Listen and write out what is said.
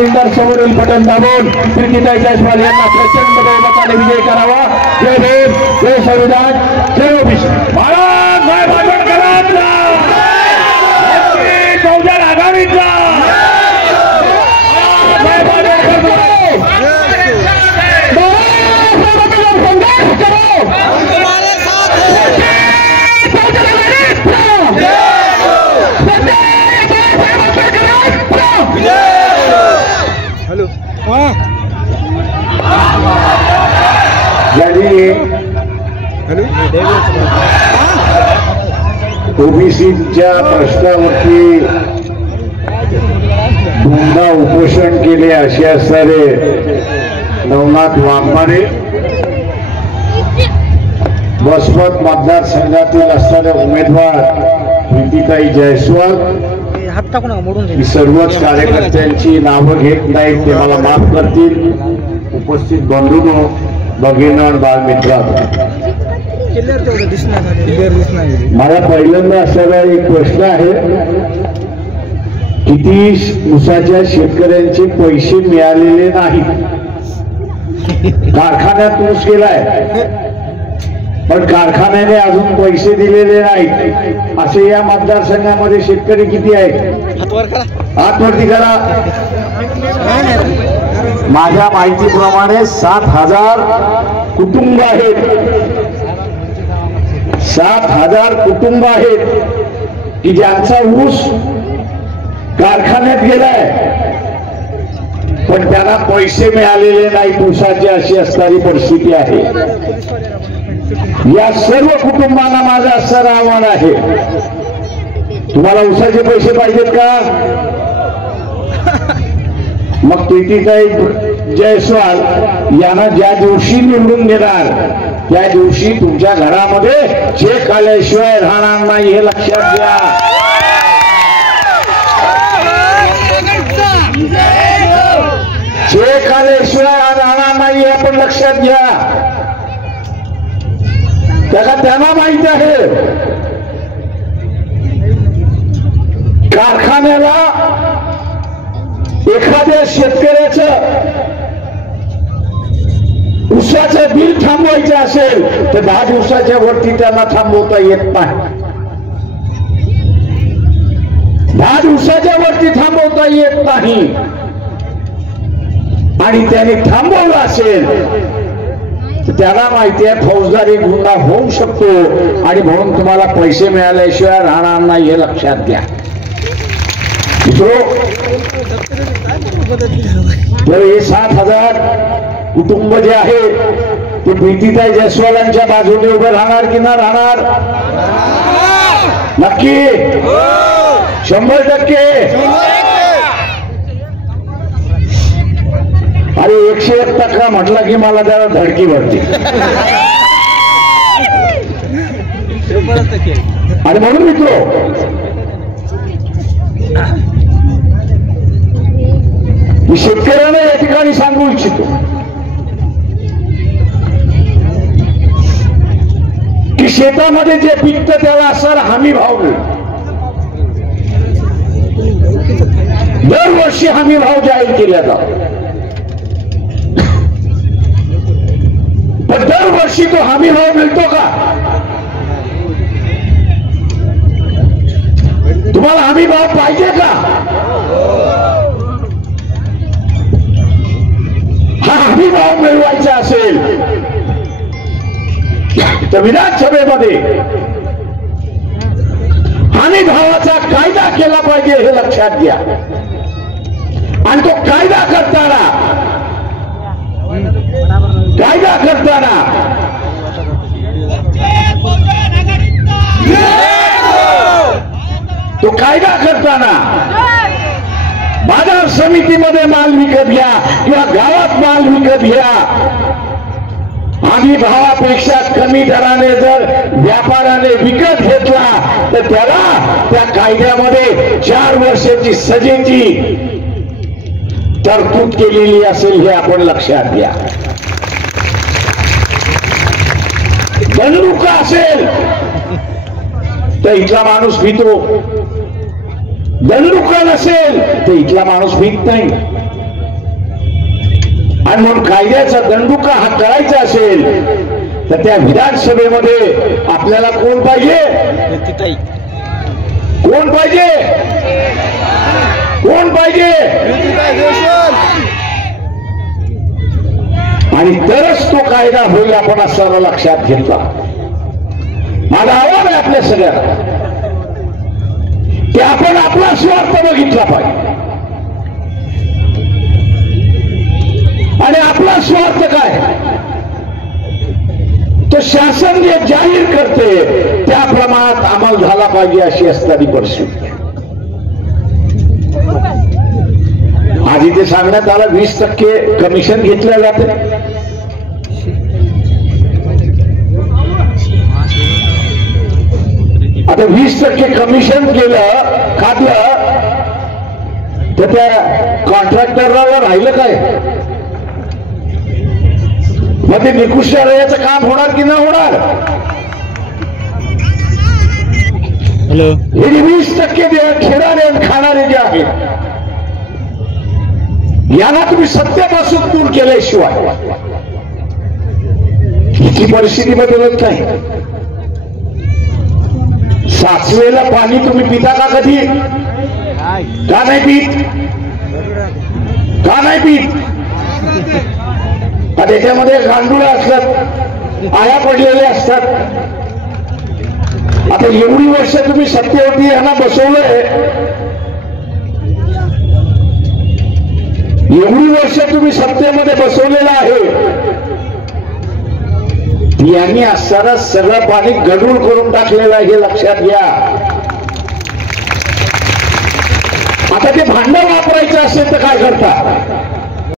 समोरील बटन दाबून प्रीतीताई जायस्वाल यांना प्रचंड बहुमताने विजय करावा। जय भीम, जय संविधान, जय ओबीसी। महाराज साहेब आंबेडकरांचा, बहुजन आघाडीचा, ओबीसीच्या प्रश्नावरती धुंदा उपोषण केले असे असणारे नवनाथ वाघमारे, बसमत मतदारसंघातील असणारे उमेदवार प्रीतीताई जायस्वाल, सर्वच कार्यकर्त्यांची नावं घेत नाहीत ते मला माफ करतील। उपस्थित बंधूंनो, भगिनी आणि बालमित्रांनो, मला पहिल्यांदा असलेला एक प्रश्न आहे, किती ऊसाच्या शेतकऱ्यांचे पैसे मिळालेले नाहीत। कारखान्यात ऊस गेलाय पण कारखान्याने अजून पैसे दिलेले नाहीत असे या मतदारसंघामध्ये शेतकरी किती आहेत? हात वरती करा। माझ्या माहितीप्रमाणे 7,000 कुटुंब आहेत, 7,000 कुटुंब आहेत की ज्यांचा ऊस कारखान्यात गेलाय पण त्यांना पैसे मिळालेले नाहीत ऊसाची, अशी असणारी परिस्थिती आहे। या सर्व कुटुंबांना माझं असं आव्हान आहे, तुम्हाला ऊसाचे पैसे पाहिजेत का? मग प्रीतीताई जायस्वाल यांना ज्या दिवशी निवडून देणार त्या दिवशी तुमच्या घरामध्ये चेक आल्याशिवाय राहणार नाही, हे लक्षात घ्या। चेक आल्याशिवाय राहणार नाही हे आपण लक्षात घ्या। त्याला त्यांना माहित आहे, कारखान्याला एखाद्या शेतकऱ्याचं ऊसाचं बिल थांबवायचं असेल तर 10 दिवसाच्या वरती त्यांना थांबवता येत नाही, 10 दिवसाच्या वरती थांबवता येत नाही। आणि त्याने थांबवलं असेल तर त्याला माहिती आहे फौजदारी गुन्हा होऊ शकतो आणि म्हणून तुम्हाला पैसे मिळाल्याशिवाय राहणार नाही, हे लक्षात घ्या। तर हे 7,000 कुटुंब जे आहे ते प्रीतीताई जायस्वालांच्या बाजूने उभे राहणार की ना राहणार? नक्की 100%। अरे 101% म्हटलं की मला त्याला धडकी भरते आणि म्हणून मित्रो, मी शेतकऱ्यांना या ठिकाणी सांगू इच्छितो की शेतामध्ये जे पिकतं त्याला असणारा हमी भाव मिळतो। दरवर्षी हमी भाव जाहीर केला जातो, पण दरवर्षी तो हमी भाव मिळतो का? तुम्हाला हमी भाव पाहिजे का? हा हमी भाव मिळवायचा असेल तर विधानसभेमध्ये हमी भावाचा कायदा केला पाहिजे, हे लक्षात घ्या। आणि तो कायदा करताना बाजार समितीमध्ये माल विकत घ्या किंवा गावात माल विकत घ्या, हमी भावापेक्षा कमी दराने जर व्यापाऱ्याने विकत घेतला तर त्याला त्या कायद्यामध्ये 4 वर्षाची सजेची तरतूद केलेली असेल, हे आपण लक्षात घ्या। बंदुका असेल तर इथला माणूस भीतो, दंडुका नसेल तर इथला माणूस भीत नाही। आणि म्हणून कायद्याचा दंडुका हा करायचा असेल तर त्या विधानसभेमध्ये आपल्याला कोण पाहिजे? कोण पाहिजे? कोण पाहिजे? आणि तरच तो कायदा होईल आपण असं लक्षात घेतला. माझं आव्हान आहे आपल्या सगळ्यांना की आपण आपला स्वार्थ बघितला पाहिजे. आणि आपला स्वार्थ काय तो शासन जे जाहीर करते त्या प्रमाणात अंमल झाला पाहिजे अशी असणारी परिस्थिती. आज इथे सांगण्यात आलं 20% कमिशन घेतलं जाते. आता 20% कमिशन केलं खाल्लं तर त्या कॉन्ट्रॅक्टरला राहिलं काय? मग ते निकृष्ट याचं काम होणार की नाही होणार? हे 20% खेळणारे खाणारे जे आहेत यांना तुम्ही सत्यापासून दूर केल्याशिवाय इतकी परिस्थिती बदलत नाही. साचलेलं पाणी तुम्ही पिता का कधी? का नाही पीत? का नाही पीत? त्याच्यामध्ये गांडुळे असतात, आया पडलेले असतात. आता एवढी वर्ष तुम्ही सत्यवती यांना बसवलंय, एवढी वर्ष तुम्ही सत्तेमध्ये बसवलेलं आहे, यांनी असताना सगळं पाणी गढूळ करून टाकलेलं आहे हे लक्षात घ्या. आता ते भांडं वापरायचं असेल तर काय करता?